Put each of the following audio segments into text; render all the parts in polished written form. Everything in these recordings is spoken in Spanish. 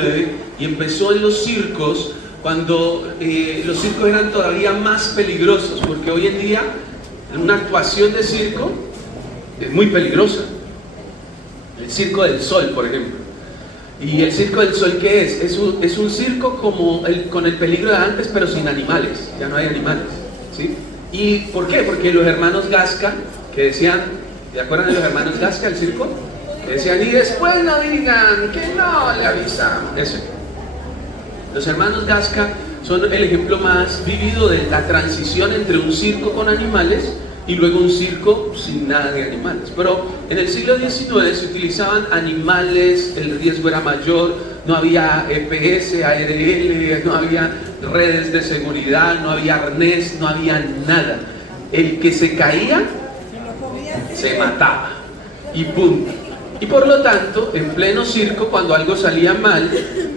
XIX y empezó en los circos, cuando los circos eran todavía más peligrosos, porque hoy en día una actuación de circo es muy peligrosa. El Circo del Sol, por ejemplo. ¿Y el Circo del Sol qué es? Es un circo con el peligro de antes, pero sin animales. Ya no hay animales, ¿sí? ¿Y por qué? Porque los hermanos Gasca, que decían, ¿se acuerdan de los hermanos Gasca, el circo? Que decían, y después no digan que no le avisamos. Eso. Los hermanos Gasca son el ejemplo más vivido de la transición entre un circo con animales y luego un circo sin nada de animales. Pero en el siglo XIX se utilizaban animales, el riesgo era mayor, no había EPS, ARL, no había redes de seguridad, no había arnés, no había nada. El que se caía, se mataba. Y punto. Y por lo tanto, en pleno circo, cuando algo salía mal,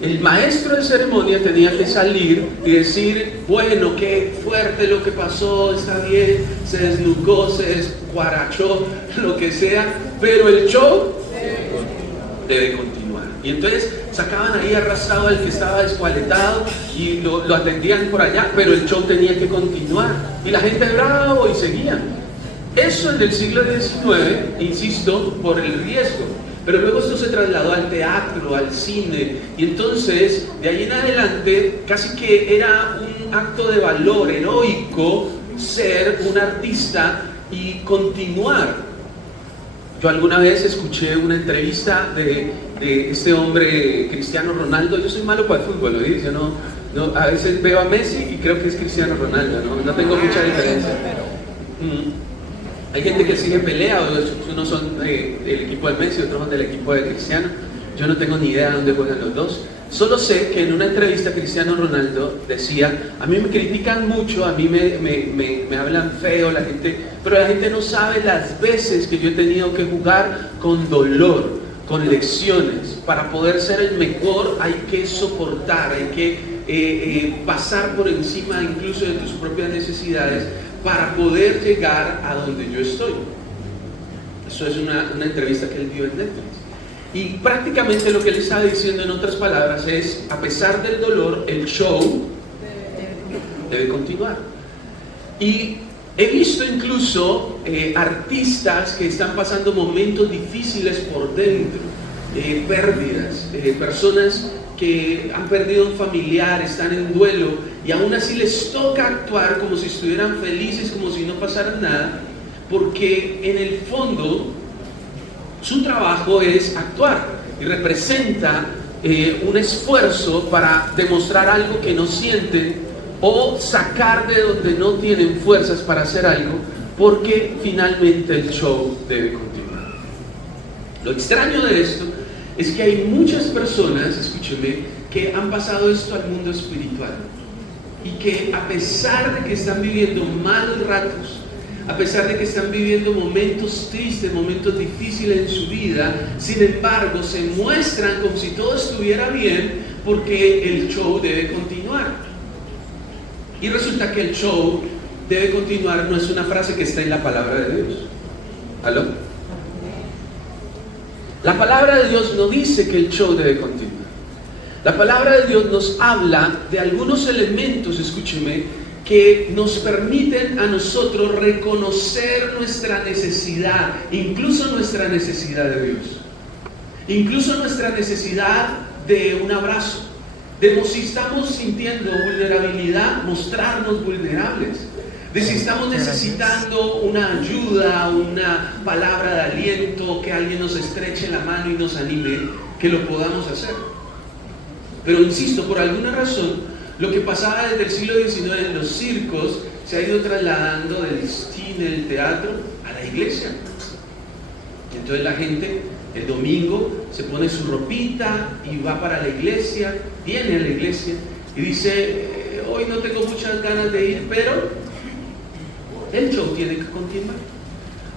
el maestro de ceremonia tenía que salir y decir, bueno, qué fuerte lo que pasó, está bien, se desnucó, se descuarachó, lo que sea, pero el show debe continuar. Y entonces sacaban ahí arrastrado al que estaba descualetado y lo atendían por allá, pero el show tenía que continuar. Y la gente bravo y seguía. Eso en el siglo XIX, insisto, por el riesgo. Pero luego esto se trasladó al teatro, al cine, y entonces, de ahí en adelante, casi que era un acto de valor heroico ser un artista y continuar. Yo alguna vez escuché una entrevista de este hombre, Cristiano Ronaldo. Yo soy malo para el fútbol, lo dice, a veces veo a Messi y creo que es Cristiano Ronaldo, no tengo mucha diferencia. Hay gente que sigue pelea, unos son del equipo de Messi, otros son del equipo de Cristiano. Yo no tengo ni idea de dónde juegan los dos. Solo sé que en una entrevista Cristiano Ronaldo decía, a mí me critican mucho, a mí me hablan feo la gente, pero la gente no sabe las veces que yo he tenido que jugar con dolor, con lecciones. Para poder ser el mejor hay que soportar, hay que pasar por encima incluso de tus propias necesidades para poder llegar a donde yo estoy. Eso es una entrevista que él dio en Netflix. Y prácticamente lo que él estaba diciendo en otras palabras es, a pesar del dolor, el show debe continuar. Y he visto incluso artistas que están pasando momentos difíciles por dentro, pérdidas, personas que han perdido un familiar, están en duelo y aún así les toca actuar como si estuvieran felices, como si no pasara nada, porque en el fondo su trabajo es actuar y representa un esfuerzo para demostrar algo que no sienten o sacar de donde no tienen fuerzas para hacer algo, porque finalmente el show debe continuar. Lo extraño de esto es que hay muchas personas, escúcheme, que han pasado esto al mundo espiritual y que a pesar de que están viviendo malos ratos, a pesar de que están viviendo momentos tristes, momentos difíciles en su vida, sin embargo se muestran como si todo estuviera bien porque el show debe continuar. Y resulta que el show debe continuar no es una frase que está en la palabra de Dios. ¿Aló? La palabra de Dios no dice que el show debe continuar. La palabra de Dios nos habla de algunos elementos, escúcheme, que nos permiten a nosotros reconocer nuestra necesidad, incluso nuestra necesidad de Dios, incluso nuestra necesidad de un abrazo, de si estamos sintiendo vulnerabilidad, mostrarnos vulnerables, de si estamos necesitando una ayuda, una palabra de aliento, que alguien nos estreche la mano y nos anime, que lo podamos hacer. Pero insisto, por alguna razón, lo que pasaba desde el siglo XIX en los circos se ha ido trasladando del cine, del teatro, a la iglesia. Entonces la gente el domingo se pone su ropita y va para la iglesia, viene a la iglesia y dice, hoy no tengo muchas ganas de ir, pero el show tiene que continuar.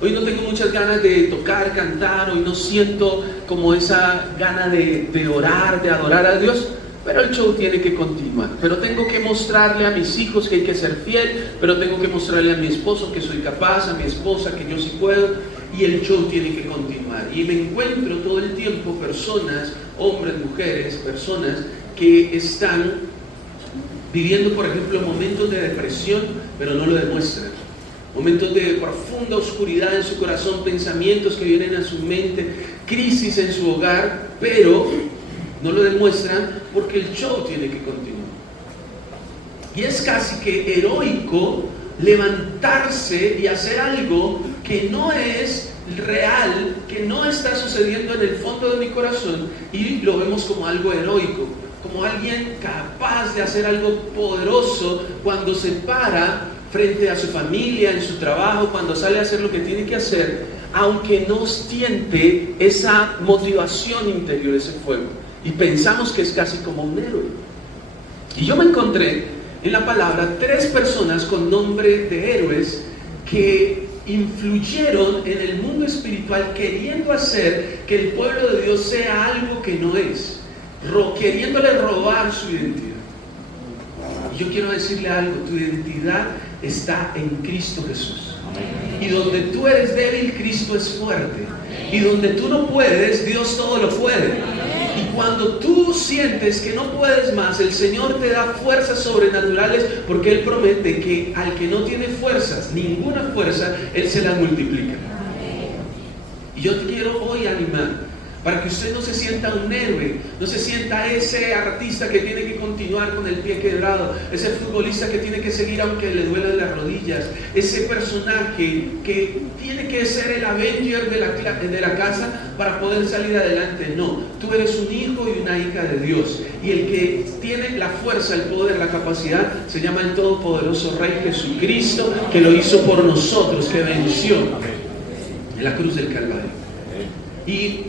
Hoy no tengo muchas ganas de tocar, cantar, hoy no siento como esa gana de orar, de adorar a Dios, pero el show tiene que continuar. Pero tengo que mostrarle a mis hijos que hay que ser fiel, pero tengo que mostrarle a mi esposo que soy capaz, a mi esposa que yo sí puedo, y el show tiene que continuar. continuar. Y me encuentro todo el tiempo personas, hombres, mujeres, personas que están viviendo, por ejemplo, momentos de depresión, pero no lo demuestran. Momentos de profunda oscuridad en su corazón, pensamientos que vienen a su mente, crisis en su hogar, pero no lo demuestran porque el show tiene que continuar. Y es casi que heroico levantarse y hacer algo que no es real, que no está sucediendo en el fondo de mi corazón, y lo vemos como algo heroico, como alguien capaz de hacer algo poderoso cuando se para frente a su familia, en su trabajo, cuando sale a hacer lo que tiene que hacer, aunque no siente esa motivación interior, ese fuego. Y pensamos que es casi como un héroe. Y yo me encontré en la palabra 3 personas con nombre de héroes que influyeron en el mundo espiritual queriendo hacer que el pueblo de Dios sea algo que no es, queriéndole robar su identidad. Y yo quiero decirle algo: tu identidad está en Cristo Jesús. Y donde tú eres débil, Cristo es fuerte. Y donde tú no puedes, Dios todo lo puede. Y cuando tú sientes que no puedes más, el Señor te da fuerzas sobrenaturales, porque Él promete que al que no tiene fuerzas, ninguna fuerza, Él se las multiplica. Y yo te quiero hoy animar para que usted no se sienta un héroe, no se sienta ese artista que tiene que continuar con el pie quebrado, ese futbolista que tiene que seguir aunque le duelan las rodillas, ese personaje que tiene que ser el Avenger de la casa para poder salir adelante. No, tú eres un hijo y una hija de Dios, y el que tiene la fuerza, el poder, la capacidad, se llama el todopoderoso Rey Jesucristo, que lo hizo por nosotros, que venció en la cruz del Calvario. Y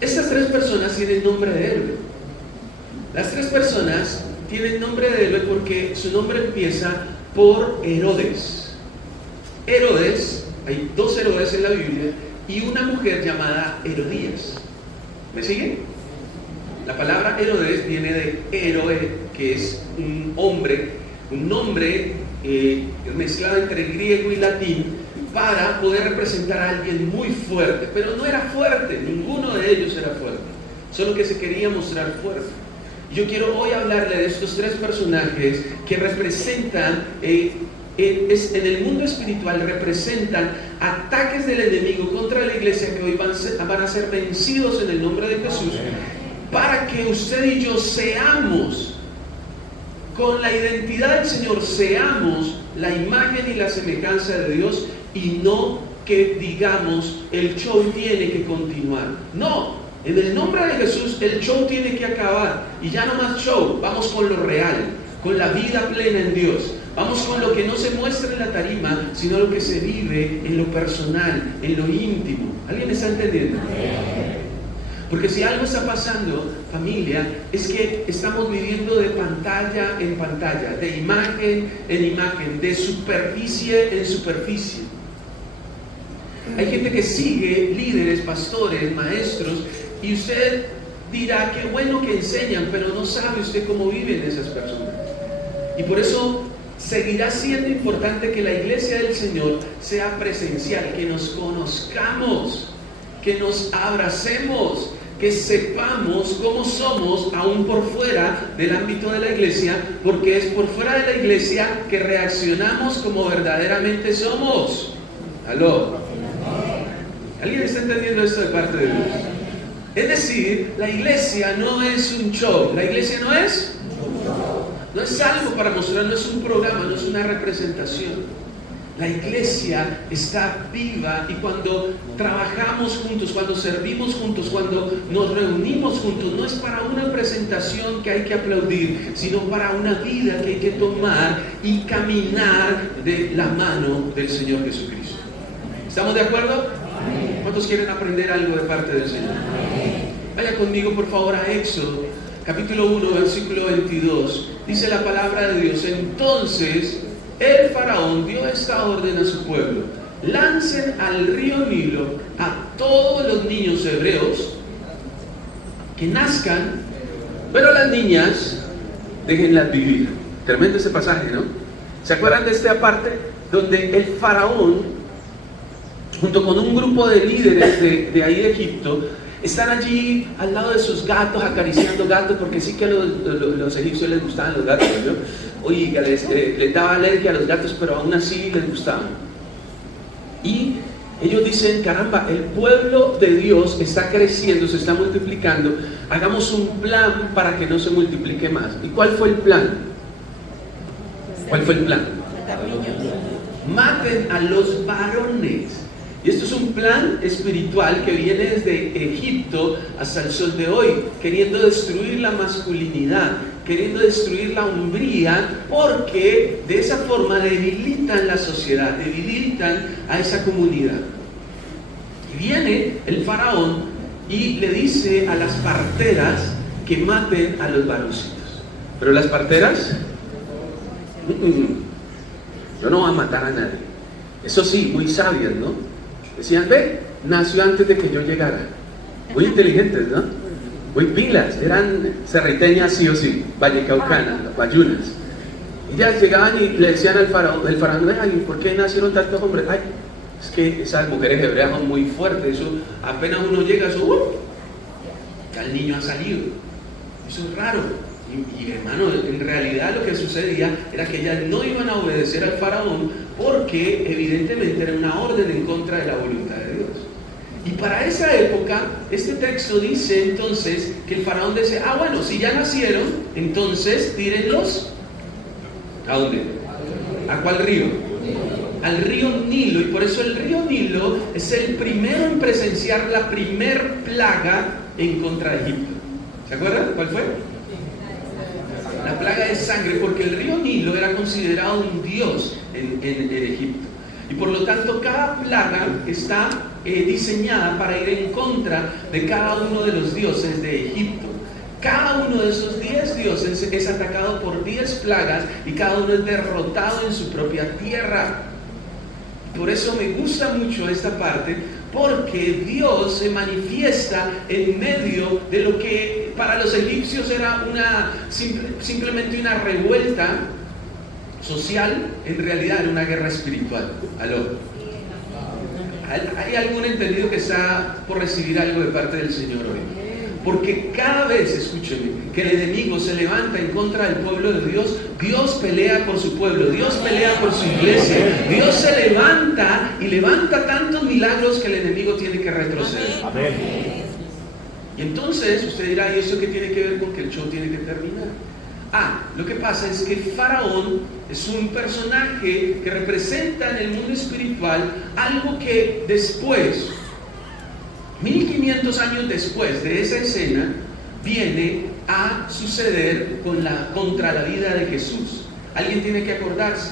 estas 3 personas tienen nombre de héroe. Las 3 personas tienen nombre de héroe porque su nombre empieza por Herodes. Herodes, hay 2 Herodes en la Biblia, y una mujer llamada Herodías. ¿Me siguen? La palabra Herodes viene de héroe, que es un hombre, un nombre mezclado entre griego y latín, para poder representar a alguien muy fuerte. Pero no era fuerte, ninguno de ellos era fuerte, solo que se quería mostrar fuerte. Yo quiero hoy hablarle de estos 3 personajes que representan, en el mundo espiritual, representan ataques del enemigo contra la iglesia, que hoy van a ser vencidos en el nombre de Jesús, para que usted y yo seamos, con la identidad del Señor, seamos la imagen y la semejanza de Dios, y no que digamos el show tiene que continuar. No, en el nombre de Jesús el show tiene que acabar, y ya no más show. Vamos con lo real, con la vida plena en Dios. Vamos con lo que no se muestra en la tarima, sino lo que se vive en lo personal, en lo íntimo. ¿Alguien me está entendiendo? Porque si algo está pasando, familia, es que estamos viviendo de pantalla en pantalla, de imagen en imagen, de superficie en superficie. Hay gente que sigue líderes, pastores, maestros, y usted dirá: qué bueno que enseñan, pero no sabe usted cómo viven esas personas. Y por eso seguirá siendo importante que la iglesia del Señor sea presencial, que nos conozcamos, que nos abracemos, que sepamos cómo somos aún por fuera del ámbito de la iglesia, porque es por fuera de la iglesia que reaccionamos como verdaderamente somos. ¿Aló? ¿Alguien está entendiendo esto de parte de Dios? Es decir, la iglesia no es un show, la iglesia no es algo para mostrar, no es un programa, no es una representación. La iglesia está viva, y cuando trabajamos juntos, cuando servimos juntos, cuando nos reunimos juntos, no es para una presentación que hay que aplaudir, sino para una vida que hay que tomar y caminar de la mano del Señor Jesucristo. ¿Estamos de acuerdo? ¿Cuántos quieren aprender algo de parte del Señor? Vaya conmigo por favor a Éxodo, capítulo 1, versículo 22. Dice la palabra de Dios: entonces el faraón dio esta orden a su pueblo: lancen al río Nilo a todos los niños hebreos que nazcan, pero las niñas déjenlas vivir. Tremendo ese pasaje, ¿no? ¿Se acuerdan de esta parte donde el faraón junto con un grupo de líderes de ahí de Egipto, están allí al lado de sus gatos, acariciando gatos, porque sí que a los egipcios les gustaban los gatos, ¿no? Oiga, les daba alergia a los gatos, pero aún así les gustaban. Y ellos dicen, caramba, el pueblo de Dios está creciendo, se está multiplicando, hagamos un plan para que no se multiplique más. ¿Y cuál fue el plan? ¿Cuál fue el plan? Maten a los varones. Y esto es un plan espiritual que viene desde Egipto hasta el sol de hoy, queriendo destruir la masculinidad, queriendo destruir la hombría, porque de esa forma debilitan la sociedad, debilitan a esa comunidad. Y viene el faraón y le dice a las parteras que maten a los varoncitos. Pero las parteras, yo no voy a matar a nadie. Eso sí, muy sabias, ¿no? Decían, ve, nació antes de que yo llegara. Muy inteligentes, ¿no? Muy pilas, eran cerriteñas sí o sí, vallecaucanas, bayunas. Ellas llegaban y le decían al faraón, ay, ¿por qué nacieron tantos hombres? Ay, es que esas mujeres hebreas son muy fuertes, eso apenas uno llega, eso, ya el niño ha salido. Eso es raro. Y hermano, en realidad lo que sucedía era que ellas no iban a obedecer al faraón porque evidentemente era una orden en contra de la voluntad de Dios. Y para esa época, este texto dice entonces que el faraón dice, bueno, si ya nacieron, entonces tírenlos. ¿A dónde? ¿A cuál río? Al río Nilo. Y por eso el río Nilo es el primero en presenciar la primer plaga en contra de Egipto. ¿Se acuerdan? ¿Cuál fue? La plaga de sangre, porque el río Nilo era considerado un dios en Egipto. Y por lo tanto, cada plaga está diseñada para ir en contra de cada uno de los dioses de Egipto. Cada uno de esos 10 dioses es atacado por 10 plagas y cada uno es derrotado en su propia tierra. Por eso me gusta mucho esta parte, porque Dios se manifiesta en medio de lo que para los egipcios era simplemente una revuelta social, en realidad era una guerra espiritual. ¿Aló? ¿Hay algún entendido que está por recibir algo de parte del Señor hoy? Porque cada vez, escúcheme, que el enemigo se levanta en contra del pueblo de Dios, Dios pelea por su pueblo, Dios pelea por su iglesia, Dios se levanta y levanta tantos milagros que el enemigo tiene que retroceder. Amén. Y entonces usted dirá, ¿y eso qué tiene que ver con que el show tiene que terminar? Lo que pasa es que el faraón es un personaje que representa en el mundo espiritual algo que después, 1500 años después de esa escena, viene a suceder contra la vida de Jesús. Alguien tiene que acordarse.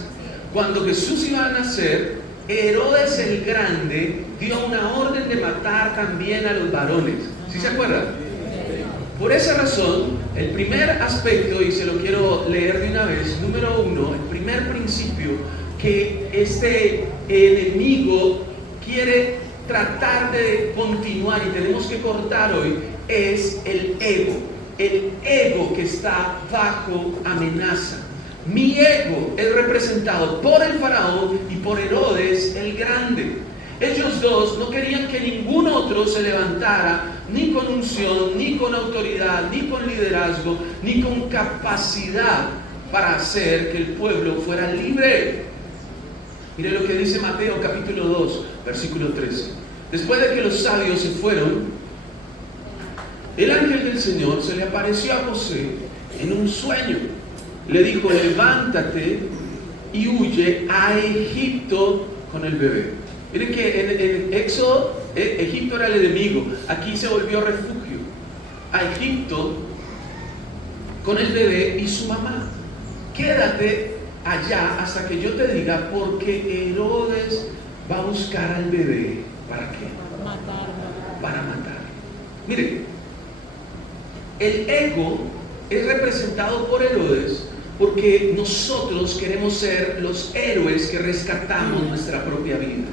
Cuando Jesús iba a nacer, Herodes el Grande dio una orden de matar también a los varones. ¿Sí se acuerdan? Por esa razón, el primer aspecto, y se lo quiero leer de una vez, número 1, el primer principio que este enemigo quiere tratar de continuar y tenemos que cortar hoy es el ego que está bajo amenaza. Mi ego es representado por el faraón y por Herodes el Grande. Ellos dos no querían que ningún otro se levantara, ni con unción, ni con autoridad, ni con liderazgo, ni con capacidad para hacer que el pueblo fuera libre. Mire lo que dice Mateo capítulo 2, versículo 13. Después de que los sabios se fueron, el ángel del Señor se le apareció a José en un sueño. Le dijo, levántate y huye a Egipto con el bebé. Miren que en Éxodo, Egipto era el enemigo. Aquí se volvió refugio. A Egipto con el bebé y su mamá. Quédate allá hasta que yo te diga, porque Herodes va a buscar al bebé. ¿Para qué? Para matar. Miren, el ego es representado por Herodes porque nosotros queremos ser los héroes que rescatamos nuestra propia vida.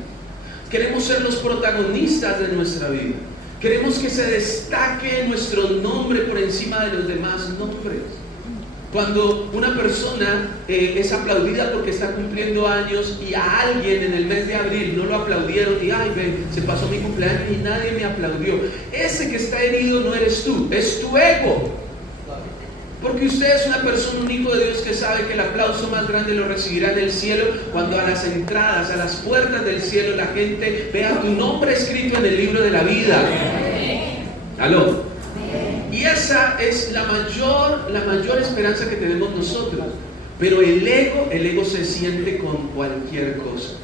Queremos ser los protagonistas de nuestra vida. Queremos que se destaque nuestro nombre por encima de los demás nombres. Cuando una persona es aplaudida porque está cumpliendo años y a alguien en el mes de abril no lo aplaudieron y ay, se pasó mi cumpleaños y nadie me aplaudió. Ese que está herido no eres tú, es tu ego. Porque usted es una persona, un hijo de Dios que sabe que el aplauso más grande lo recibirá en el cielo cuando a las entradas, a las puertas del cielo la gente vea tu nombre escrito en el libro de la vida. ¿Aló? Y esa es la mayor esperanza que tenemos nosotros. Pero el ego se siente con cualquier cosa.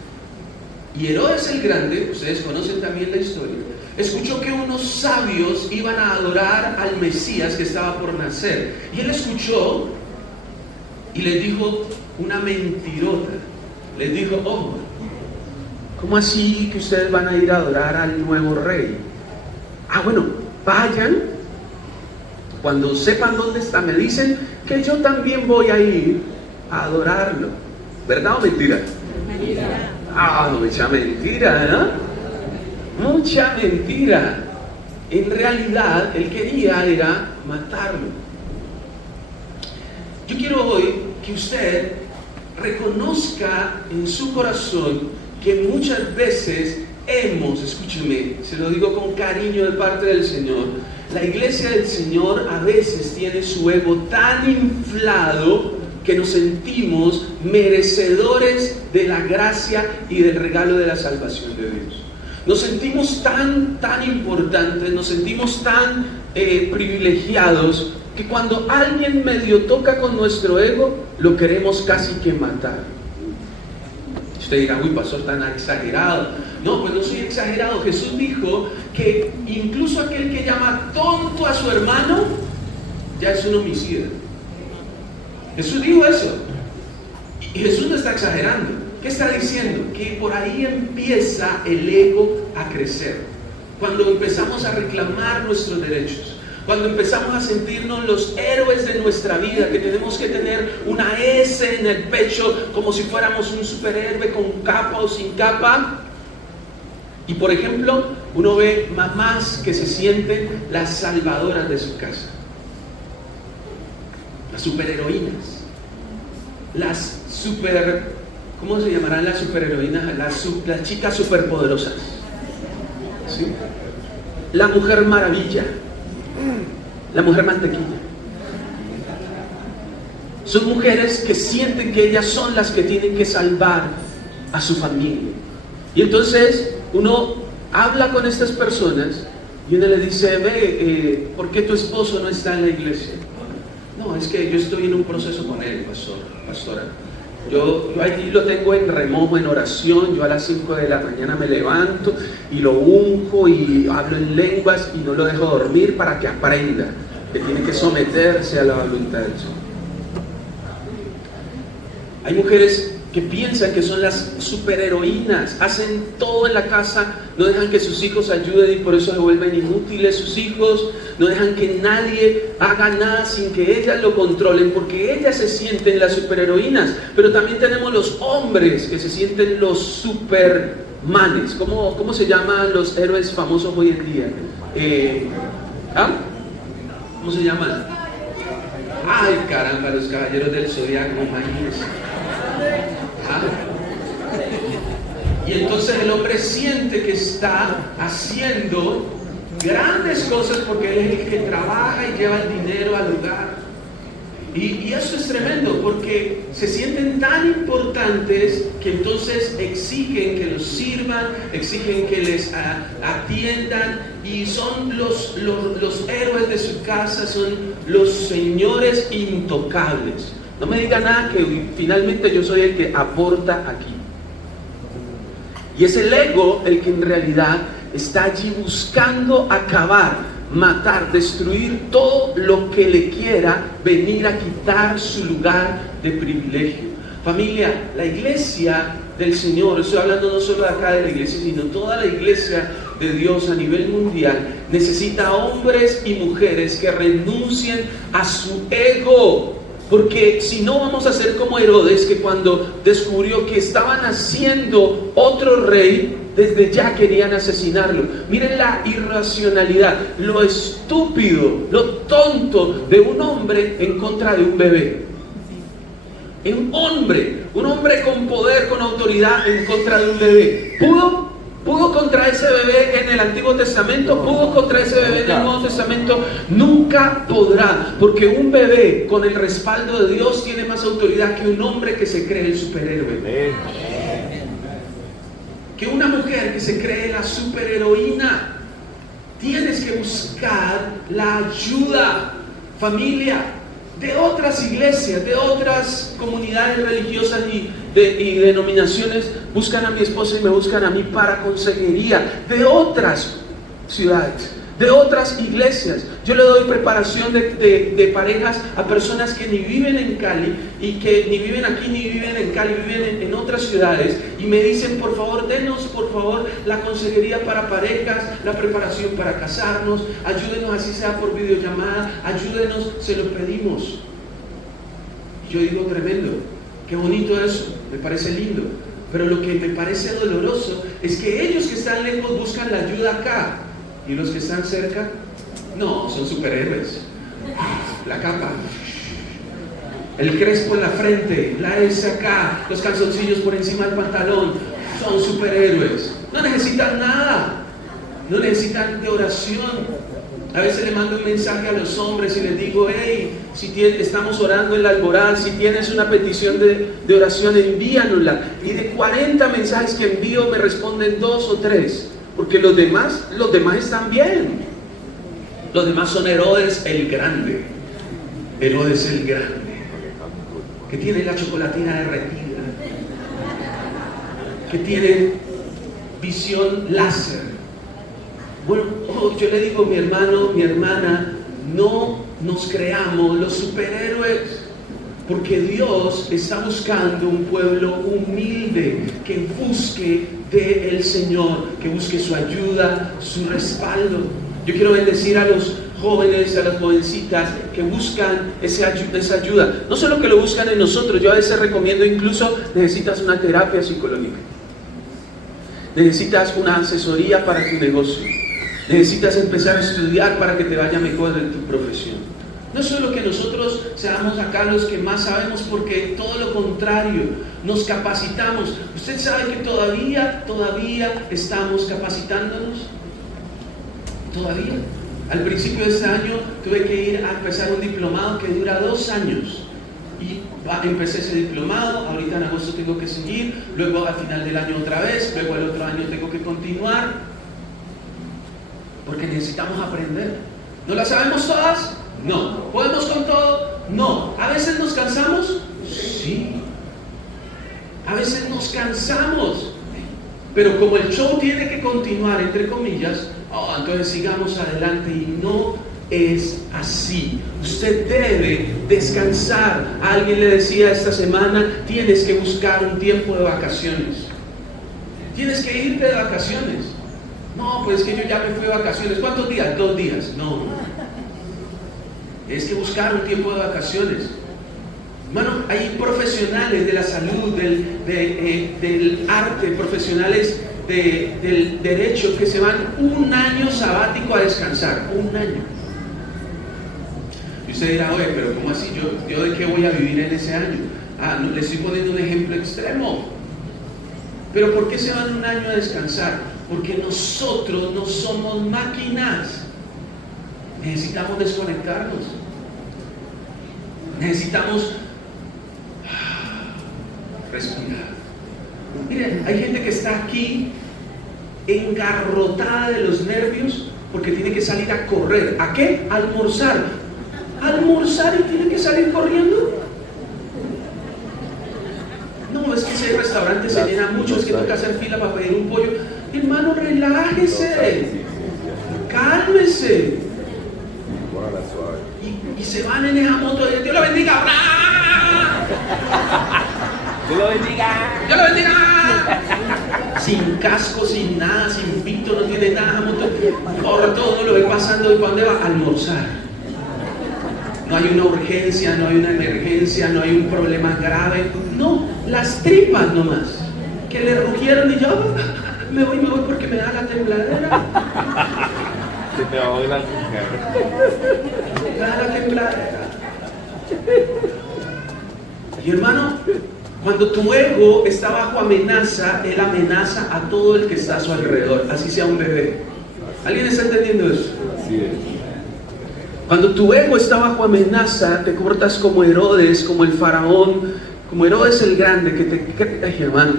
Y Herodes el Grande, ustedes conocen también la historia, escuchó que unos sabios iban a adorar al Mesías que estaba por nacer. Y él escuchó y les dijo una mentirota. Les dijo, oh, ¿cómo así que ustedes van a ir a adorar al nuevo rey? Ah, bueno, vayan. Cuando sepan dónde está, me dicen que yo también voy a ir a adorarlo. ¿Verdad o mentira? Mentira. Ah, mucha mentira, ¿no? Mucha mentira. En realidad, él quería era matarlo. Yo quiero hoy que usted reconozca en su corazón que muchas veces escúcheme, se lo digo con cariño de parte del Señor, la iglesia del Señor a veces tiene su ego tan inflado que nos sentimos merecedores de la gracia y del regalo de la salvación de Dios. Nos sentimos tan importantes, nos sentimos tan privilegiados que cuando alguien medio toca con nuestro ego, lo queremos casi que matar. Usted dirá, uy, pastor, tan exagerado. No, pues no soy exagerado. Jesús dijo que incluso aquel que llama tonto a su hermano, ya es un homicida. Jesús dijo eso. Y Jesús no está exagerando. ¿Qué está diciendo? Que por ahí empieza el ego a crecer. Cuando empezamos a reclamar nuestros derechos. Cuando empezamos a sentirnos los héroes de nuestra vida, que tenemos que tener una S en el pecho como si fuéramos un superhéroe con capa o sin capa. Y por ejemplo, uno ve mamás que se sienten las salvadoras de su casa, las superheroínas, ¿cómo se llamarán las superheroínas? Las chicas superpoderosas, ¿sí? La mujer maravilla, la mujer mantequilla. Son mujeres que sienten que ellas son las que tienen que salvar a su familia. Y entonces uno habla con estas personas y uno le dice, ¿por qué tu esposo no está en la iglesia? No, es que yo estoy en un proceso con él, pastora. Yo allí lo tengo en remojo, en oración. Yo a las 5 de la mañana me levanto y lo unjo y hablo en lenguas y no lo dejo dormir para que aprenda que tiene que someterse a la voluntad del Señor. Hay mujeres que piensan que son las superheroínas, hacen todo en la casa, no dejan que sus hijos ayuden y por eso se vuelven inútiles sus hijos, no dejan que nadie haga nada sin que ellas lo controlen, porque ellas se sienten las superheroínas. Pero también tenemos los hombres que se sienten los supermanes. ¿Cómo se llaman los héroes famosos hoy en día? ¿Cómo se llaman? Ay, caramba, los caballeros del zodiaco, imagínense. Y entonces el hombre siente que está haciendo grandes cosas porque él es el que trabaja y lleva el dinero al hogar. Y eso es tremendo porque se sienten tan importantes que entonces exigen que los sirvan, exigen que les atiendan y son los héroes de su casa, son los señores intocables. No me diga nada que finalmente yo soy el que aporta aquí. Y es el ego el que en realidad está allí buscando acabar, matar, destruir todo lo que le quiera venir a quitar su lugar de privilegio. Familia, la iglesia del Señor, estoy hablando no solo de acá de la iglesia, sino toda la iglesia de Dios a nivel mundial, necesita hombres y mujeres que renuncien a su ego. Porque si no vamos a ser como Herodes, que cuando descubrió que estaban haciendo otro rey, desde ya querían asesinarlo. Miren la irracionalidad, lo estúpido, lo tonto de un hombre en contra de un bebé. Un hombre con poder, con autoridad en contra de un bebé. ¿Pudo contra ese bebé en el Antiguo Testamento? ¿Pudo contra ese bebé en el Nuevo Testamento? Nunca podrá, porque un bebé con el respaldo de Dios tiene más autoridad que un hombre que se cree el superhéroe. Que una mujer que se cree la superheroína. Tienes que buscar la ayuda, familia, de otras iglesias, de otras comunidades religiosas y denominaciones. Buscan a mi esposa y me buscan a mí para consejería, de otras ciudades, de otras iglesias. Yo le doy preparación de parejas a personas que ni viven en Cali y que ni viven aquí ni viven en Cali, viven en otras ciudades, y me dicen: por favor, denos por favor la consejería para parejas, la preparación para casarnos, ayúdenos, así sea por videollamada, ayúdenos, se lo pedimos. Yo digo: tremendo, qué bonito eso, me parece lindo. Pero lo que me parece doloroso es que ellos que están lejos buscan la ayuda acá, y los que están cerca, no, son superhéroes. La capa, el crespo en la frente, la S acá, los calzoncillos por encima del pantalón, son superhéroes. No necesitan nada, no necesitan de oración. A veces le mando un mensaje a los hombres y les digo: hey, estamos orando en la Alborada, si tienes una petición de oración, envíanosla. Y de 40 mensajes que envío me responden 2 o 3, porque los demás están bien. Los demás son Herodes el Grande, Herodes el Grande, que tiene la chocolatina derretida, que tiene visión láser. Bueno, yo le digo: mi hermano, mi hermana, no nos creamos los superhéroes, porque Dios está buscando un pueblo humilde que busque del Señor, que busque su ayuda, su respaldo. Yo quiero bendecir a los jóvenes, a las jovencitas que buscan esa ayuda. No solo que lo buscan en nosotros, yo a veces recomiendo incluso: necesitas una terapia psicológica, necesitas una asesoría para tu negocio, necesitas empezar a estudiar para que te vaya mejor en tu profesión. No solo que nosotros seamos acá los que más sabemos, porque todo lo contrario, nos capacitamos. Usted sabe que todavía estamos capacitándonos. Todavía. Al principio de este año tuve que ir a empezar un diplomado que dura 2 años. Y empecé ese diplomado, ahorita en agosto tengo que seguir, luego al final del año otra vez, luego el otro año tengo que continuar, porque necesitamos aprender. ¿No las sabemos todas? No. ¿Podemos con todo? No. ¿A veces nos cansamos? Sí. A veces nos cansamos, pero como el show tiene que continuar, entre comillas, entonces sigamos adelante. Y no es así. Usted debe descansar. Alguien le decía esta semana: tienes que buscar un tiempo de vacaciones. Tienes que irte de vacaciones. No, pues es que yo ya me fui de vacaciones. ¿Cuántos días? 2 días. No. Es que buscar un tiempo de vacaciones. Hermano, hay profesionales de la salud, del arte, profesionales del derecho que se van 1 año sabático a descansar. 1 año. Y usted dirá: oye, pero ¿cómo así? ¿Yo de qué voy a vivir en ese año? No, le estoy poniendo un ejemplo extremo. Pero ¿por qué se van 1 año a descansar? Porque nosotros no somos máquinas. Necesitamos desconectarnos. Necesitamos respirar. Miren, hay gente que está aquí engarrotada de los nervios porque tiene que salir a correr. ¿A qué? A almorzar. ¿Almorzar y tiene que salir corriendo? No, es que ese restaurante se llena mucho, es que toca hacer fila para pedir un pollo. Hermano, relájese, cálmese. Y se van en esa moto. Dios lo bendiga. Dios lo bendiga. Dios lo bendiga. Sin casco, sin nada, sin pito, no tiene nada. Ahora todo uno lo ve pasando. ¿Y para dónde va? A almorzar. No hay una urgencia, no hay una emergencia, no hay un problema grave. No, las tripas nomás, que le rugieron y yo. Me voy porque me da la tembladera. Se te va a la mujer. Me da la tembladera. Y hermano, cuando tu ego está bajo amenaza, él amenaza a todo el que está a su alrededor, así sea un bebé. ¿Alguien está entendiendo eso? Así es. Cuando tu ego está bajo amenaza, te cortas como Herodes, como el faraón, como Herodes el grande, ay, hermano,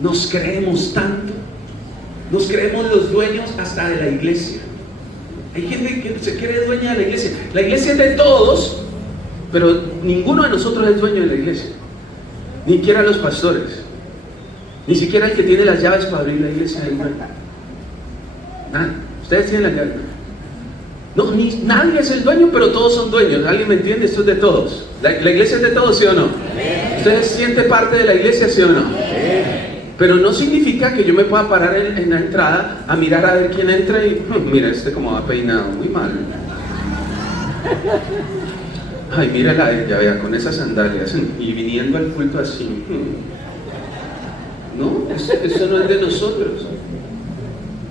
nos creemos tanto, nos creemos los dueños hasta de la iglesia. Hay gente que se cree dueña de la iglesia. La iglesia es de todos, pero ninguno de nosotros es dueño de la iglesia. Ni siquiera los pastores. Ni siquiera el que tiene las llaves para abrir la iglesia es dueño. Nada. Ustedes tienen las llaves. No, nadie es el dueño, pero todos son dueños. ¿Alguien me entiende? Esto es de todos. ¿La iglesia es de todos, sí o no? ¿Ustedes sienten parte de la iglesia, sí o no? Pero no significa que yo me pueda parar en la entrada a mirar a ver quién entra y mira, como va peinado, muy mal. Ay, mírala ella, vea, con esas sandalias y viniendo al culto así. No, eso no es de nosotros.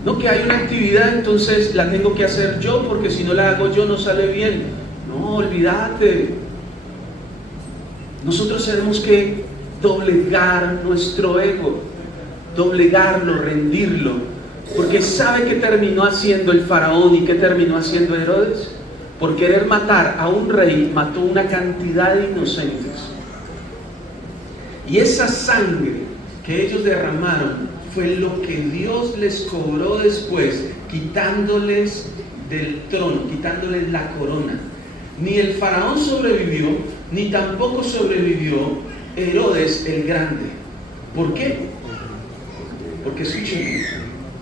No, que hay una actividad, entonces la tengo que hacer yo, porque si no la hago yo no sale bien. No, olvídate. Nosotros tenemos que doblegar nuestro ego, doblegarlo, rendirlo, porque ¿sabe qué terminó haciendo el faraón y qué terminó haciendo Herodes? Por querer matar a un rey, mató una cantidad de inocentes. Y esa sangre que ellos derramaron fue lo que Dios les cobró después, quitándoles del trono, quitándoles la corona. Ni el faraón sobrevivió, ni tampoco sobrevivió Herodes el Grande. ¿Por qué? Porque escuchen,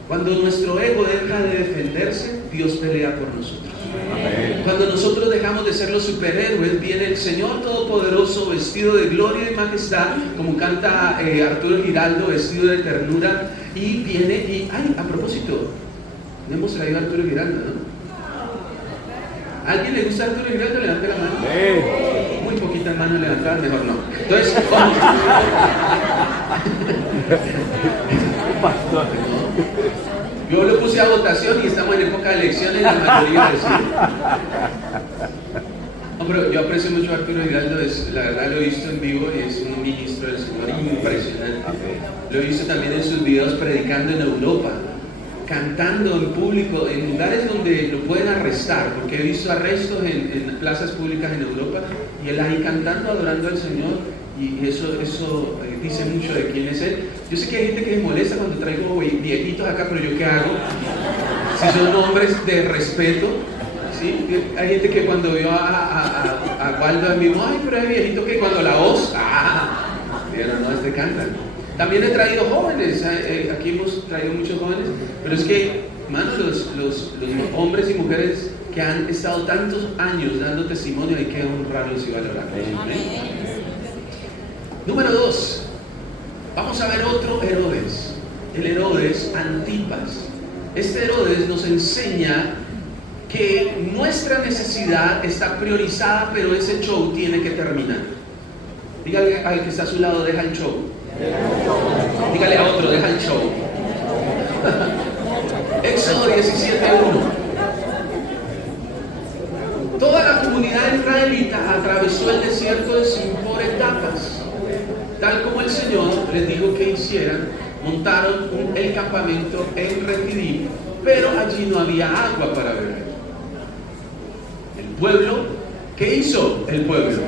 cuando nuestro ego deja de defenderse, Dios pelea por nosotros. Amén. Cuando nosotros dejamos de ser los superhéroes, viene el Señor Todopoderoso vestido de gloria y de majestad, como canta Arturo Giraldo, vestido de ternura, y viene y, ay, a propósito, no hemos traído a Arturo Giraldo, ¿no? ¿Alguien le gusta Arturo Giraldo? Levante la mano. Muy poquitas manos levantadas, mejor no. Entonces, yo lo puse a votación y estamos en época de elecciones, la mayoría decide. No, pero yo aprecio mucho a Arturo Giraldo, la verdad lo he visto en vivo y es un ministro del Señor impresionante. Lo he visto también en sus videos predicando en Europa, cantando en público, en lugares donde lo pueden arrestar, porque he visto arrestos en plazas públicas en Europa y él ahí cantando, adorando al Señor, y eso dice mucho de quién es él. Yo sé que hay gente que se molesta cuando traigo viejitos acá, pero ¿yo qué hago? Si son hombres de respeto, ¿sí? Hay gente que cuando vio a Waldo mismo, ay, pero hay viejito que cuando la voz, pero no, este canta. También he traído jóvenes, aquí hemos traído muchos jóvenes, pero es que, hermano, los hombres y mujeres que han estado tantos años dando testimonio, hay que honrarlos y valorarlos. ¿Amén? Número 2, vamos a ver otro Herodes, el Herodes Antipas. Este Herodes nos enseña que nuestra necesidad está priorizada, pero ese show tiene que terminar. Dígale al que está a su lado, deja el show. Dígale a otro, deja el show. Éxodo 17:1. Toda la comunidad israelita atravesó el desierto de Sin por etapas. Tal como el Señor les dijo que hicieran, montaron el campamento en Refidim, pero allí no había agua para beber. El pueblo, ¿qué hizo el pueblo?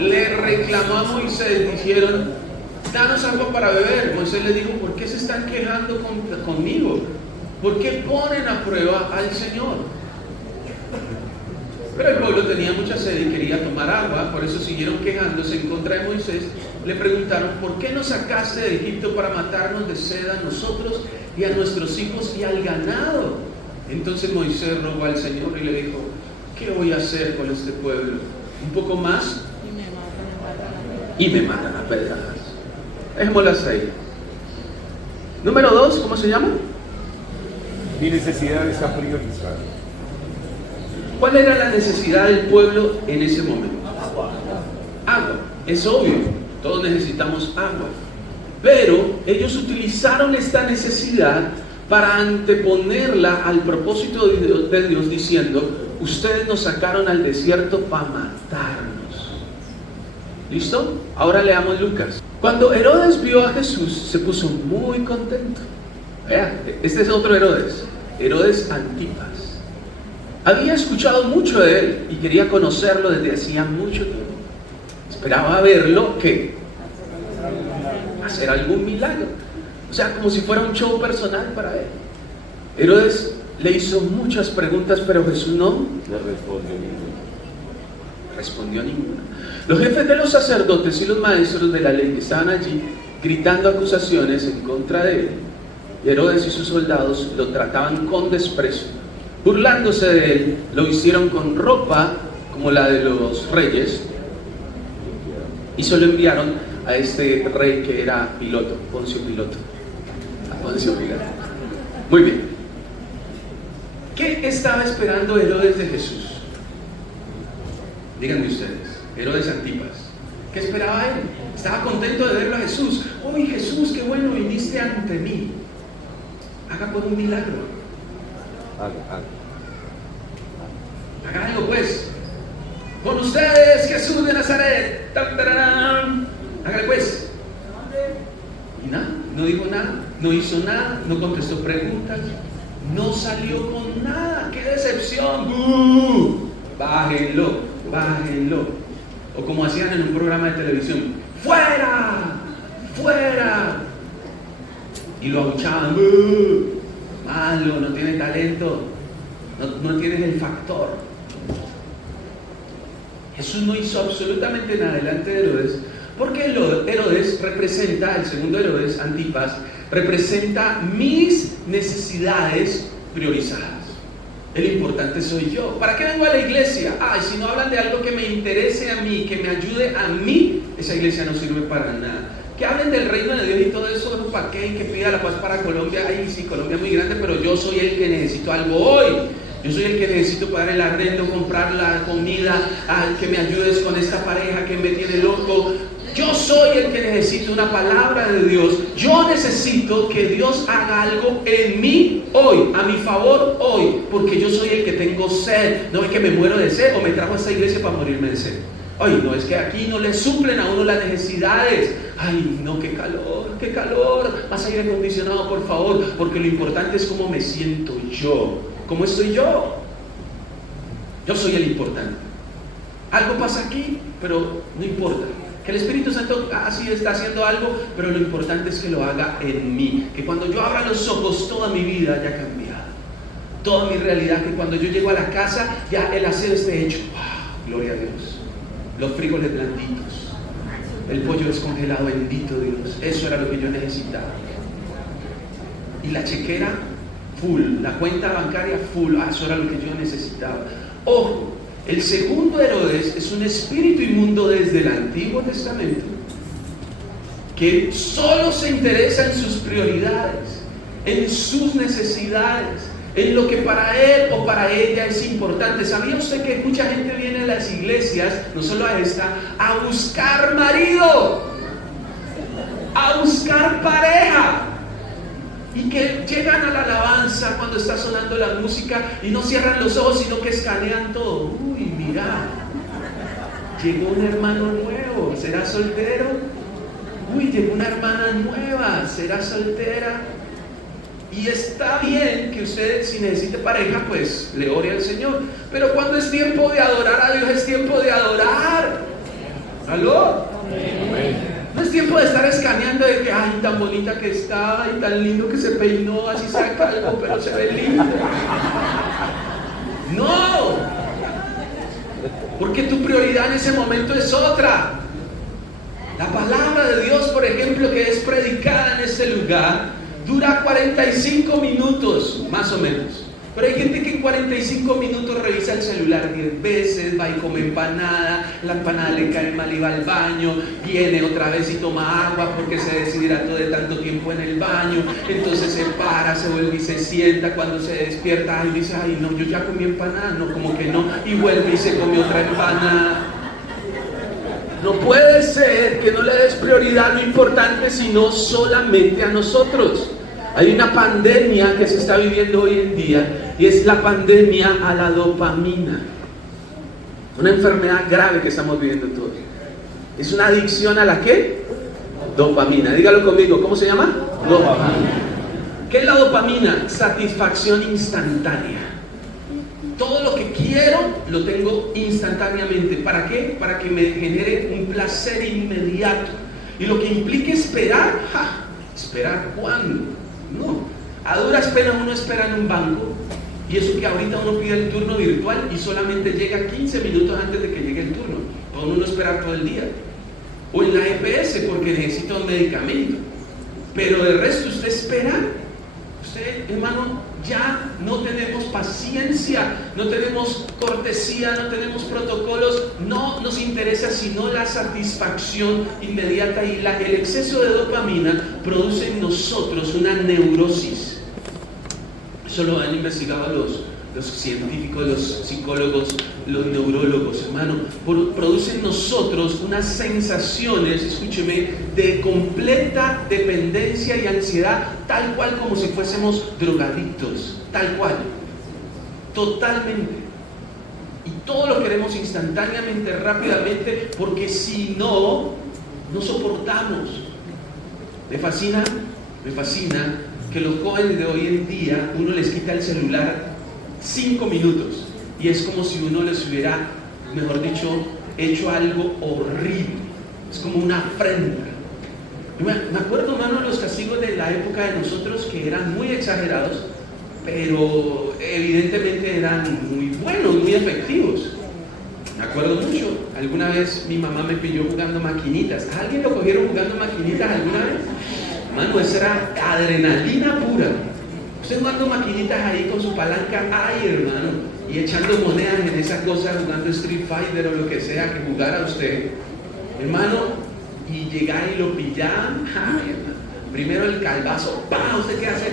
Le reclamó a Moisés, dijeron, danos agua para beber. Moisés les dijo, ¿por qué se están quejando conmigo? ¿Por qué ponen a prueba al Señor? Pero el pueblo tenía mucha sed y quería tomar agua, por eso siguieron quejándose en contra de Moisés. Le preguntaron, ¿por qué nos sacaste de Egipto para matarnos de sed a nosotros y a nuestros hijos y al ganado? Entonces Moisés rogó al Señor y le dijo, ¿qué voy a hacer con este pueblo? Un poco más y me matan a pedradas. Dejémoslas ahí. Número 2, ¿cómo se llama? Mi necesidad está priorizada. ¿Cuál era la necesidad del pueblo en ese momento? Agua. Es obvio, todos necesitamos agua. Pero ellos utilizaron esta necesidad para anteponerla al propósito de Dios, diciendo: ustedes nos sacaron al desierto para matarnos. ¿Listo? Ahora leamos Lucas. Cuando Herodes vio a Jesús, se puso muy contento. Vea, este es otro Herodes, Herodes Antipas. Había escuchado mucho de él y quería conocerlo desde hacía mucho tiempo. Esperaba verlo, ¿qué? Hacer algún milagro. O sea, como si fuera un show personal para él. Herodes le hizo muchas preguntas, pero Jesús no respondió ninguna. Los jefes de los sacerdotes y los maestros de la ley que estaban allí gritando acusaciones en contra de él, Herodes y sus soldados lo trataban con desprecio. Burlándose de él, lo hicieron con ropa como la de los reyes y se lo enviaron a este rey que era Piloto, Poncio Piloto. A Poncio Pilato. Muy bien. ¿Qué estaba esperando Herodes de Jesús? Díganme ustedes, Herodes Antipas. ¿Qué esperaba él? Estaba contento de verlo a Jesús. ¡Uy, Jesús, qué bueno viniste ante mí! Haga por un milagro. Haga algo pues. Con ustedes, Jesús de Nazaret. Hágale pues. Y nada, no dijo nada, no hizo nada, no contestó preguntas, no salió con nada. ¡Qué decepción! Bájenlo, bájenlo. O como hacían en un programa de televisión: ¡fuera! ¡Fuera! Y lo abuchaban. Malo, no tiene talento, no tienes el factor. Jesús no hizo absolutamente nada delante de Herodes, porque Herodes representa, el segundo Herodes, Antipas, representa mis necesidades priorizadas. El importante soy yo. ¿Para qué vengo a la iglesia? Si no hablan de algo que me interese a mí, que me ayude a mí, esa iglesia no sirve para nada. Que hablen del reino de Dios y todo eso, ¿para qué? Y que pida la paz para Colombia. Sí, Colombia es muy grande, pero yo soy el que necesito algo hoy. Yo soy el que necesito pagar el arrendo, comprar la comida, que me ayudes con esta pareja que me tiene loco. Yo soy el que necesito una palabra de Dios. Yo necesito que Dios haga algo en mí hoy, a mi favor hoy, porque yo soy el que tengo sed. No es que me muero de sed o me trajo a esta iglesia para morirme de sed. Ay, no, es que aquí no le suplen a uno las necesidades. Ay, no, qué calor, más aire acondicionado, por favor, porque lo importante es cómo me siento yo, cómo estoy yo. Yo soy el importante. Algo pasa aquí, pero no importa. Que el Espíritu Santo así está haciendo algo, pero lo importante es que lo haga en mí. Que cuando yo abra los ojos, toda mi vida haya cambiado. Toda mi realidad, que cuando yo llego a la casa, ya el aseo esté hecho. ¡Wow! Gloria a Dios. Los frijoles blanditos, el pollo descongelado, bendito Dios. Eso era lo que yo necesitaba. Y la chequera full, la cuenta bancaria full. Eso era lo que yo necesitaba. Ojo, el segundo Herodes es un espíritu inmundo desde el Antiguo Testamento que solo se interesa en sus prioridades, en sus necesidades, en lo que para él o para ella es importante. ¿Sabía usted que mucha gente viene a las iglesias, no solo a esta, a buscar marido, a buscar pareja? Y que llegan a la alabanza cuando está sonando la música y no cierran los ojos, sino que escanean todo. Uy, mira, llegó un hermano nuevo, ¿será soltero? Uy, llegó una hermana nueva, ¿será soltera? Y está bien que usted, si necesite pareja, pues le ore al Señor. Pero cuando es tiempo de adorar a Dios, es tiempo de adorar. ¿Aló? No es tiempo de estar escaneando de que, ay, tan bonita que está, y tan lindo que se peinó, así sea calvo, pero se ve lindo. No. Porque tu prioridad en ese momento es otra. La palabra de Dios, por ejemplo, que es predicada en este lugar, dura 45 minutos, más o menos. Pero hay gente que en 45 minutos revisa el celular 10 veces, va y come empanada, la empanada le cae mal y va al baño, viene otra vez y toma agua porque se deshidrató de tanto tiempo en el baño, entonces se para, se vuelve y se sienta, cuando se despierta y dice, ay no, yo ya comí empanada, no, como que no, y vuelve y se come otra empanada. No puede ser que no le des prioridad a lo importante, sino solamente a nosotros. Hay una pandemia que se está viviendo hoy en día y es la pandemia a la dopamina. Una enfermedad grave que estamos viviendo todos. Es una adicción a la ¿qué? Dopamina. Dígalo conmigo, ¿cómo se llama? Dopamina. ¿Qué es la dopamina? Satisfacción instantánea. Todo lo que quiero lo tengo instantáneamente. ¿Para qué? Para que me genere un placer inmediato. Y lo que implica esperar, ¿esperar cuándo? No. A duras penas uno espera en un banco. Y eso que ahorita uno pide el turno virtual y solamente llega 15 minutos antes de que llegue el turno. Para uno no esperar todo el día. O en la EPS porque necesita un medicamento. Pero de resto usted espera. Usted, hermano, ya no tenemos paciencia, no tenemos cortesía, no tenemos protocolos, no nos interesa sino la satisfacción inmediata, y el exceso de dopamina produce en nosotros una neurosis. Eso lo han investigado los científicos, los psicólogos, los neurólogos, hermano. Produce en nosotros unas sensaciones, escúcheme, de completa dependencia y ansiedad, tal cual como si fuésemos drogadictos, tal cual, totalmente. Y todo lo queremos instantáneamente, rápidamente, porque si no, no soportamos. Me fascina que los jóvenes de hoy en día, uno les quita el celular 5 minutos y es como si uno les hubiera, mejor dicho, hecho algo horrible. Es como una afrenta. Me acuerdo, hermano, de los castigos de la época de nosotros, que eran muy exagerados, pero evidentemente eran muy buenos, muy efectivos. Me acuerdo mucho, alguna vez mi mamá me pilló jugando maquinitas. ¿A alguien lo cogieron jugando maquinitas alguna vez? Hermano, esa era adrenalina pura. Usted jugando maquinitas ahí con su palanca, ay, hermano, y echando monedas en esa cosa, jugando Street Fighter o lo que sea que jugara usted, hermano, y llegaba y lo pillaban, ay, hermano. Primero el calvazo, ¡pam! ¿Usted qué hace?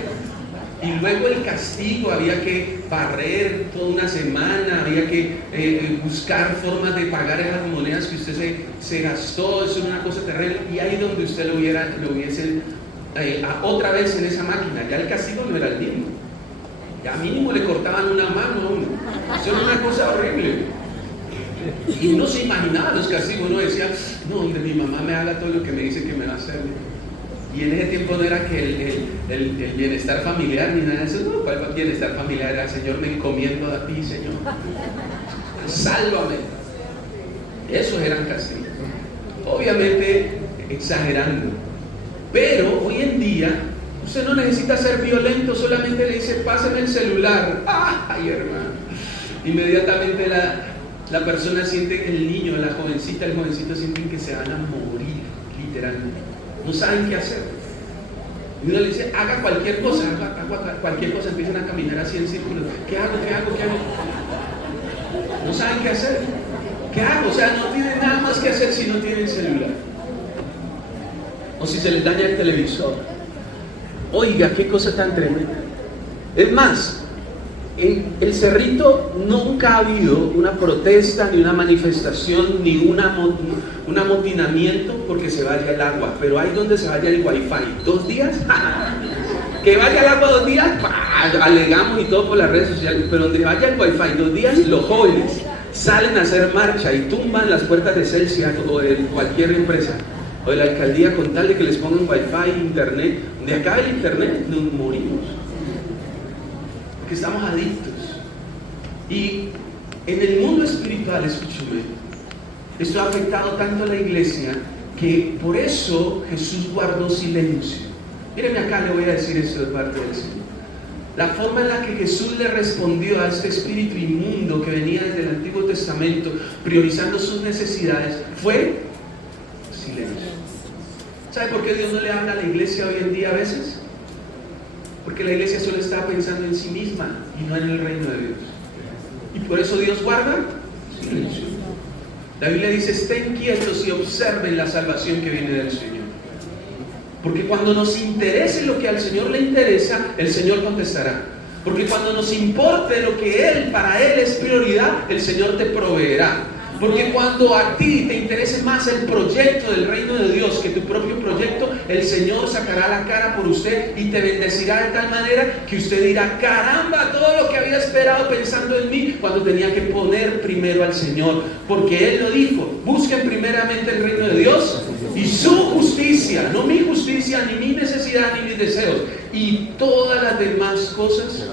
Y luego el castigo, había que barrer toda una semana, había que buscar formas de pagar esas monedas que usted se gastó. Eso era una cosa terrible, y ahí donde usted lo hubiese otra vez en esa máquina, ya el castigo no era el mismo, ya mínimo le cortaban una mano a uno. Eso era una cosa horrible, y uno se imaginaba los castigos. Uno decía, no, hombre, mi mamá me haga todo lo que me dice que me va a hacer. Y en ese tiempo no era que el bienestar familiar ni nada de eso. No, ¿cuál bienestar familiar? Era, Señor, me encomiendo a ti, Señor, sálvame. Esos eran castigos, obviamente exagerando. Pero hoy en día usted no necesita ser violento, solamente le dice, páseme el celular. ¡Ay, hermano! Inmediatamente la persona siente, el niño, la jovencita, el jovencito sienten que se van a morir, literalmente. No saben qué hacer. Y uno le dice, haga cualquier cosa, cualquier cosa, empiezan a caminar así en círculos. ¿Qué hago? No saben qué hacer. ¿Qué hago? O sea, no tienen nada más que hacer si no tienen celular. O si se les daña el televisor. Oiga, qué cosa tan tremenda. Es más, en el Cerrito nunca ha habido una protesta, ni una manifestación, ni un amotinamiento porque se vaya el agua. Pero hay donde se vaya el wifi. 2 días, que vaya el agua 2 días, alegamos y todo por las redes sociales. Pero donde vaya el wifi 2 días, los jóvenes salen a hacer marcha y tumban las puertas de Celsius o de cualquier empresa o de la alcaldía con tal de que les pongan wifi, internet. De acá el internet nos morimos, porque estamos adictos. Y en el mundo espiritual, escúchame, esto ha afectado tanto a la iglesia que por eso Jesús guardó silencio. Míreme acá, le voy a decir esto de parte del Señor. La forma en la que Jesús le respondió a este espíritu inmundo que venía desde el Antiguo Testamento, priorizando sus necesidades, fue silencio. ¿Sabe por qué Dios no le habla a la iglesia hoy en día a veces? Porque la iglesia solo está pensando en sí misma y no en el reino de Dios. Y por eso Dios guarda silencio. La Biblia dice, estén quietos y observen la salvación que viene del Señor. Porque cuando nos interese lo que al Señor le interesa, el Señor contestará. Porque cuando nos importe lo que para Él es prioridad, el Señor te proveerá. Porque cuando a ti te interese más más el proyecto del reino de Dios que tu propio proyecto, el Señor sacará la cara por usted y te bendecirá de tal manera que usted dirá: caramba, todo lo que había esperado pensando en mí, cuando tenía que poner primero al Señor, porque Él lo dijo: busquen primeramente el reino de Dios y su justicia, no mi justicia, ni mi necesidad, ni mis deseos, y todas las demás cosas.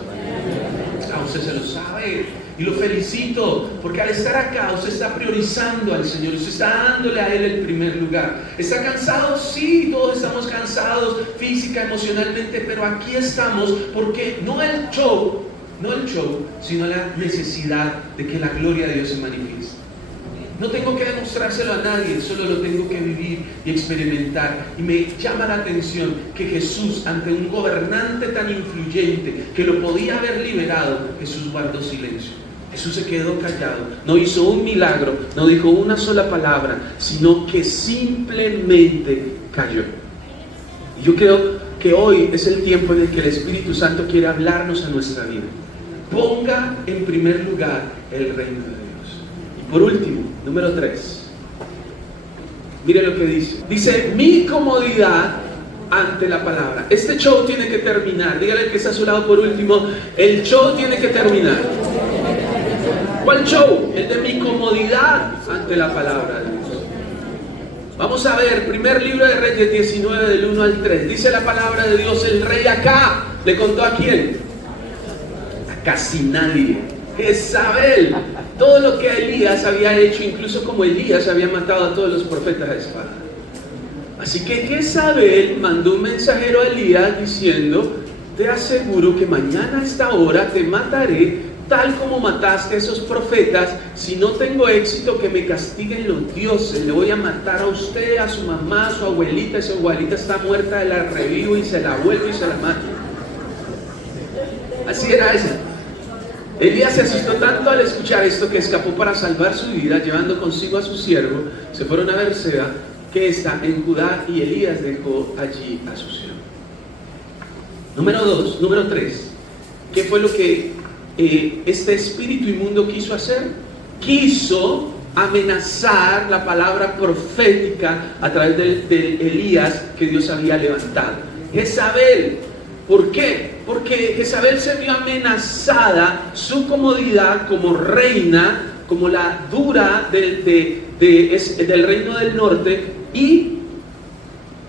Usted se lo sabe y lo felicito, porque al estar acá usted está priorizando al Señor, usted está dándole a Él el primer lugar. ¿Está cansado? Sí, todos estamos cansados física, emocionalmente, pero aquí estamos porque no el show, sino la necesidad de que la gloria de Dios se manifieste. No tengo que demostrárselo a nadie, solo lo tengo que vivir y experimentar. Y me llama la atención que Jesús, ante un gobernante tan influyente que lo podía haber liberado, Jesús guardó silencio. Jesús se quedó callado, no hizo un milagro, no dijo una sola palabra, sino que simplemente cayó. Y yo creo que hoy es el tiempo en el que el Espíritu Santo quiere hablarnos a nuestra vida. Ponga en primer lugar el reino de Dios. Por último, número 3. Mire lo que dice. Dice: mi comodidad ante la palabra. Este show tiene que terminar. Dígale al que está a su lado por último: el show tiene que terminar. ¿Cuál show? El de mi comodidad ante la palabra de Dios. Vamos a ver, primer libro de Reyes 19 del 1 al 3. Dice la palabra de Dios: el rey Acab le contó ¿a quién? A casi nadie. Jezabel, todo lo que Elías había hecho, incluso como Elías había matado a todos los profetas de espada. Así que Jezabel mandó un mensajero a Elías diciendo: te aseguro que mañana a esta hora te mataré, tal como mataste a esos profetas. Si no tengo éxito, que me castiguen los dioses. Le voy a matar a usted, a su mamá, a su abuelita. Su abuelita está muerta, la revivo y se la vuelvo y se la mato. Así era esa. Elías se asustó tanto al escuchar esto que escapó para salvar su vida, llevando consigo a su siervo. Se fueron a Berseba, que está en Judá, y Elías dejó allí a su siervo. Número 3. ¿Qué fue lo que este espíritu inmundo quiso hacer? Quiso amenazar la palabra profética a través de Elías que Dios había levantado. Jezabel. ¿Por qué? Porque Jezabel se vio amenazada, su comodidad como reina, como la dura del reino del norte, y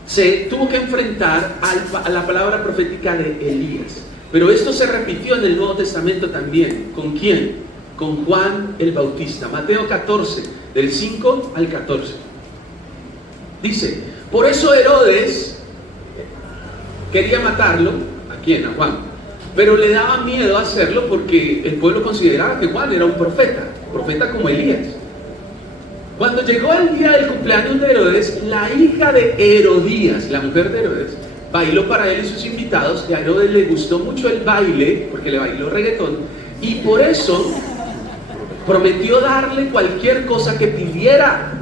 se tuvo que enfrentar a la palabra profética de Elías. Pero esto se repitió en el Nuevo Testamento también. ¿Con quién? Con Juan el Bautista. Mateo 14, del 5 al 14. Dice: por eso Herodes quería matarlo. ¿A quién? A Juan. Pero le daba miedo hacerlo porque el pueblo consideraba que Juan era un profeta como Elías. Cuando llegó el día del cumpleaños de Herodes, la hija de Herodías, la mujer de Herodes, bailó para él y sus invitados. Y a Herodes le gustó mucho el baile, porque le bailó reggaetón, y por eso prometió darle cualquier cosa que pidiera.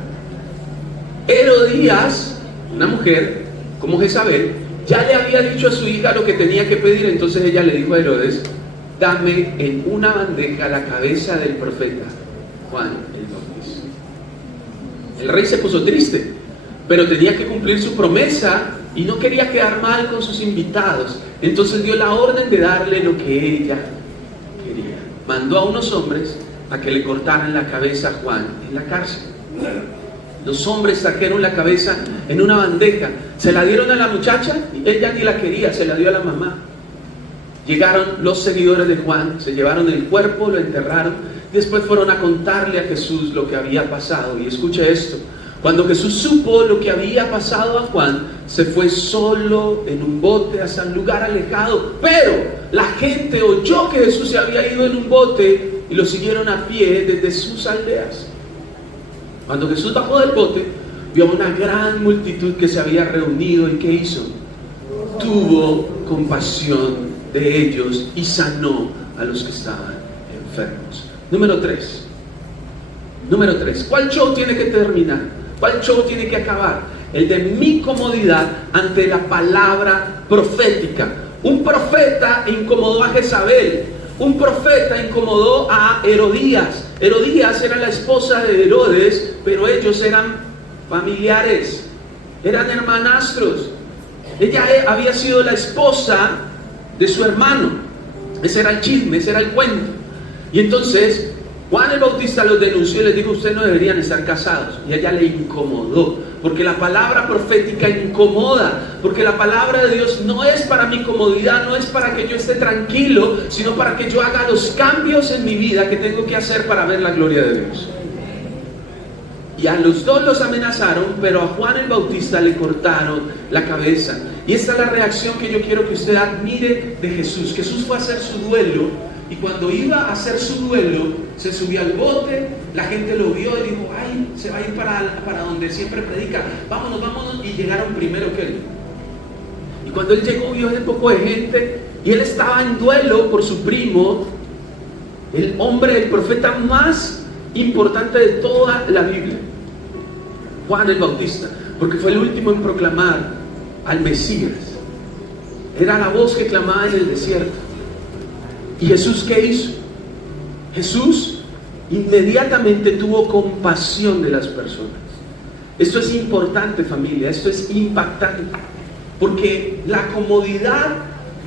Herodías, una mujer como Jezabel, ya le había dicho a su hija lo que tenía que pedir. Entonces ella le dijo a Herodes: dame en una bandeja la cabeza del profeta Juan el Bautista. El rey se puso triste, pero tenía que cumplir su promesa y no quería quedar mal con sus invitados. Entonces dio la orden de darle lo que ella quería. Mandó a unos hombres a que le cortaran la cabeza a Juan en la cárcel. Los hombres trajeron la cabeza en una bandeja, se la dieron a la muchacha y ella ni la quería, se la dio a la mamá. Llegaron los seguidores de Juan, se llevaron el cuerpo, lo enterraron, después fueron a contarle a Jesús lo que había pasado. Y escuche esto: cuando Jesús supo lo que había pasado a Juan, se fue solo en un bote hasta un lugar alejado. Pero la gente oyó que Jesús se había ido en un bote y lo siguieron a pie desde sus aldeas. Cuando Jesús bajó del bote, vio a una gran multitud que se había reunido. ¿Y qué hizo? Tuvo compasión de ellos y sanó a los que estaban enfermos. Número 3. ¿Cuál show tiene que terminar? ¿Cuál show tiene que acabar? El de mi comodidad ante la palabra profética. Un profeta incomodó a Jezabel. Un profeta incomodó a Herodías. Herodías era la esposa de Herodes, pero ellos eran familiares, eran hermanastros. Ella había sido la esposa de su hermano. Ese era el chisme, ese era el cuento. Y entonces Juan el Bautista los denunció y les dijo: ustedes no deberían estar casados. Y a ella le incomodó, porque la palabra profética incomoda, porque la palabra de Dios no es para mi comodidad, no es para que yo esté tranquilo, sino para que yo haga los cambios en mi vida que tengo que hacer para ver la gloria de Dios. Y a los dos los amenazaron, pero a Juan el Bautista le cortaron la cabeza. Y esta es la reacción que yo quiero que usted admire de Jesús. Jesús fue a hacer su duelo, y cuando iba a hacer su duelo, se subió al bote, la gente lo vio y dijo: ay, se va a ir para donde siempre predica, vámonos, vámonos, y llegaron primero que él. Y cuando él llegó, vio ese poco de gente, y él estaba en duelo por su primo, el hombre, el profeta más importante de toda la Biblia, Juan el Bautista, porque fue el último en proclamar al Mesías. Era la voz que clamaba en el desierto. ¿Y Jesús qué hizo? Jesús inmediatamente tuvo compasión de las personas. Esto es importante, familia, esto es impactante, porque la comodidad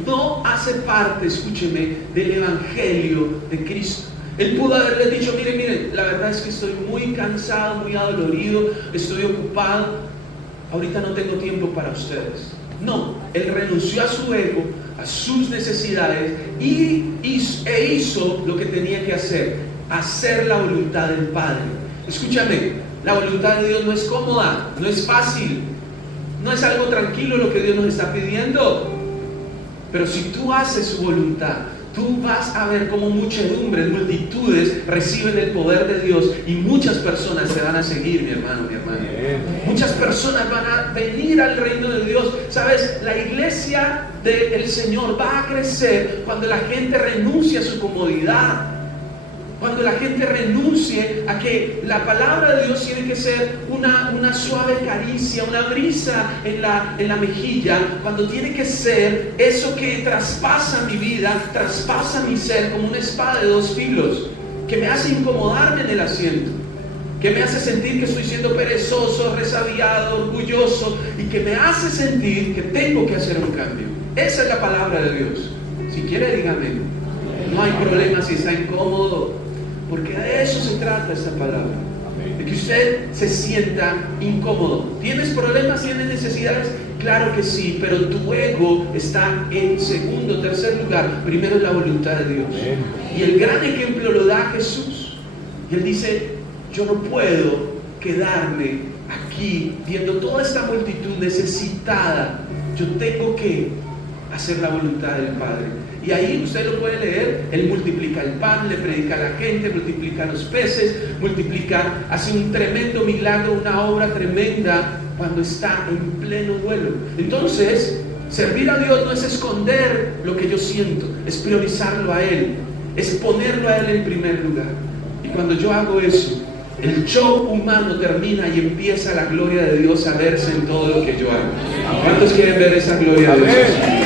no hace parte, escúcheme, del evangelio de Cristo. Él pudo haberle dicho: miren, la verdad es que estoy muy cansado, muy adolorido, estoy ocupado, ahorita no tengo tiempo para ustedes. No, él renunció a su ego, a sus necesidades, e hizo lo que tenía que hacer: hacer la voluntad del Padre. Escúchame, la voluntad de Dios no es cómoda, no es fácil, no es algo tranquilo lo que Dios nos está pidiendo. Pero si tú haces su voluntad, tú vas a ver cómo muchedumbres, multitudes reciben el poder de Dios, y muchas personas te van a seguir, mi hermano, mi hermana. Muchas personas van a venir al reino de Dios. Sabes, la iglesia del Señor va a crecer cuando la gente renuncie a su comodidad, cuando la gente renuncie a que la palabra de Dios tiene que ser una suave caricia, una brisa en la mejilla, cuando tiene que ser eso que traspasa mi vida, traspasa mi ser como una espada de dos filos, que me hace incomodarme en el asiento, que me hace sentir que estoy siendo perezoso, resabiado, orgulloso, y que me hace sentir que tengo que hacer un cambio. Esa es la palabra de Dios. Si quiere, dígame. No hay problema si está incómodo, porque de eso se trata esta palabra, de que usted se sienta incómodo. ¿Tienes problemas? ¿Tienes necesidades? Claro que sí, pero tu ego está en segundo, tercer lugar. Primero es la voluntad de Dios. Y el gran ejemplo lo da Jesús. Y Él dice: yo no puedo quedarme aquí viendo toda esta multitud necesitada. Yo tengo que hacer la voluntad del Padre. Y ahí usted lo puede leer. Él multiplica el pan, le predica a la gente, multiplica los peces, hace un tremendo milagro, una obra tremenda cuando está en pleno duelo. Entonces, servir a Dios no es esconder lo que yo siento, es priorizarlo a Él, es ponerlo a Él en primer lugar. Y cuando yo hago eso, el show humano termina y empieza la gloria de Dios a verse en todo lo que yo hago. ¿Cuántos quieren ver esa gloria de Dios?